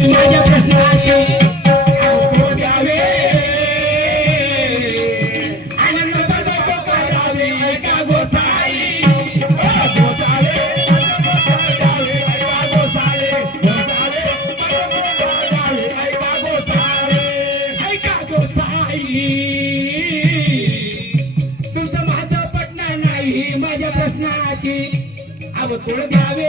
माझ्या प्रश्नाचे उत्तर द्यावे आनंद बायको करावे ऐका गोसाई गोसाळे ऐका गोसाळे ऐका गोसाळे ऐका गोसाई तुमचं माझं पटणार नाही माझ्या प्रश्नाची उत्तर द्यावे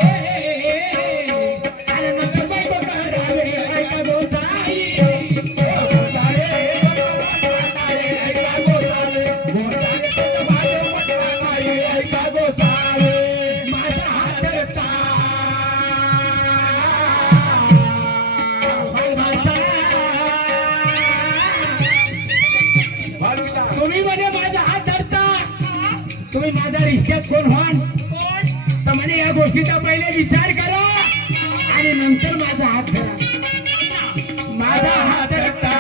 तुम्ही म्हणे माझा हात धरता तुम्ही माझा रिश्त्यात कोण व्हाल तर म्हणे या गोष्टीचा पहिले विचार करा आणि नंतर माझा हात धरा माझा हात धरता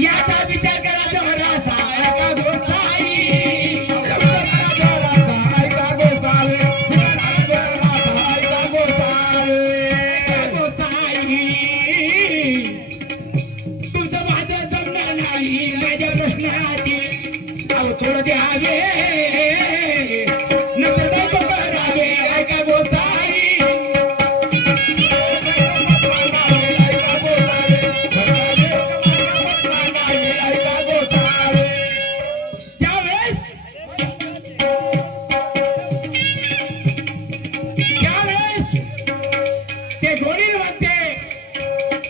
याचा विचार करा जरासा ऐका गोसाई ऐका गोसाई तुमचं माझं जमणार नाही माझ्या प्रश्नाची उत्तर द्यावे नंतर बायको करावे ऐका गोसाई ज्यावेळेस ते गोडील म्हणते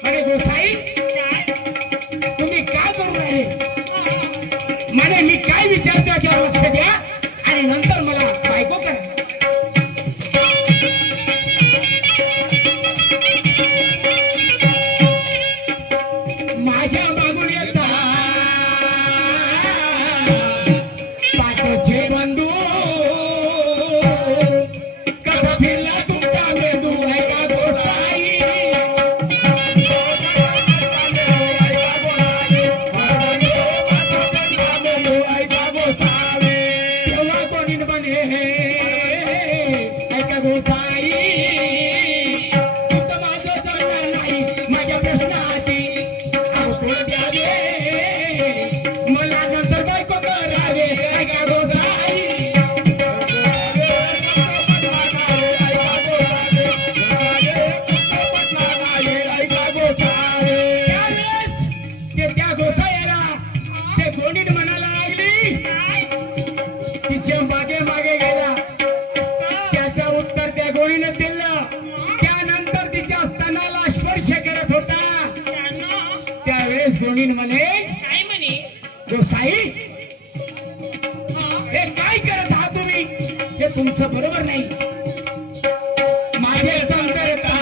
म्हणे गोसाई तुम्ही काय करू राहिले म्हणे मी काय विचारतो त्यावर लक्ष द्या आणि नंतर मला बायको करा माझ्या मागून येता पाठचे बंधू कसा फिरला तुमचा मेंदू ऐका गोसाई तेव्हा कोणी म्हणे ऐका गोसाई तुमचं माझं चालणार नाही माझ्या प्रश्नाची उत्तर द्यावे मला नंतर बायको करावे ऐका गोसाई त्यावेळेस त्या गोसाईला ते गोंडीत म्हणायला लागली तिच्या मागे मागे गेला त्याचं उत्तर त्या गोळीनं दिलं त्यानंतर तिच्या स्तनाला स्पर्श करत होता त्यावेळेस गोळीन म्हणे काय म्हणे गोसाई हे काय करत आहात तुम्ही हे तुमचं बरोबर नाही माझे संतरता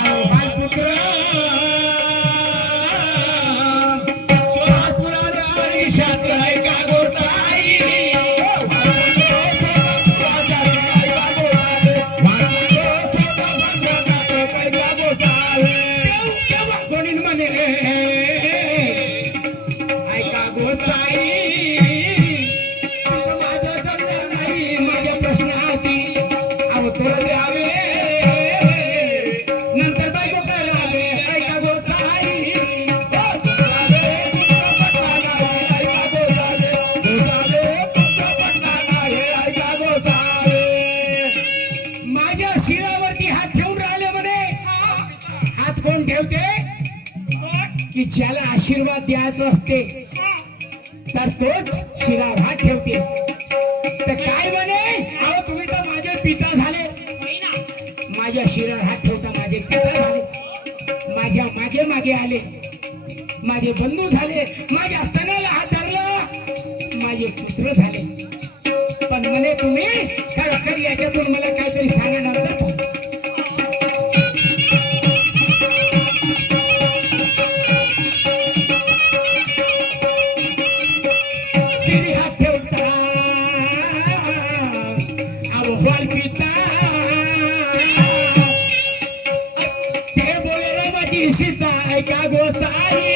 बालपुत्र सोलापुरात आणि शास्त्र ऐका गोसाई तेव्हा कोणी म्हणे ऐका गोसाई तुमचं माझं जमणार नाही माझ्या प्रश्नाची उत्तर द्यावे नंतर बायको करावे ऐका गोसाई माझ्या शिरावरती हात ठेवून राहिले म्हणे हात कोण ठेवते की ज्याला आशीर्वाद द्यायचा असते तर तोच शिरावर हात ठेवते तर काय म्हणे अहो तुम्ही तर माझे पिता झाले माझ्या शिरावर हात ठेवता माझे पिता झाले माझ्या मागे मागे आले माझे बंधू झाले माझ्या स्तनाला हात धरला माझे पुत्र झाले पण म्हणे तुम्ही खरोखर याच्यातून मला काहीतरी सांगणार का सिरी हात ठेवता अहवाल पिता ते बोले रे माझी सीता ऐका गोसाई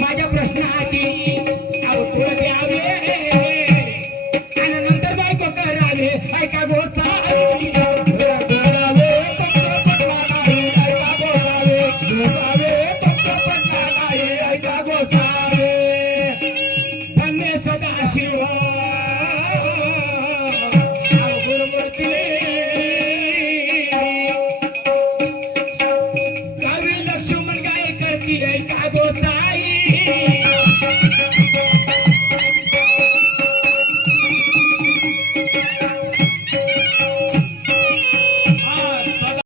माझ्या प्रश्नाची उत्तर द्यावे आणि नंतर बायको करावे ऐका गोसावी करावे फक्त पटवा नाही ऐका गोसावे गोसावे फक्त पटवा नाही ऐका गोसावी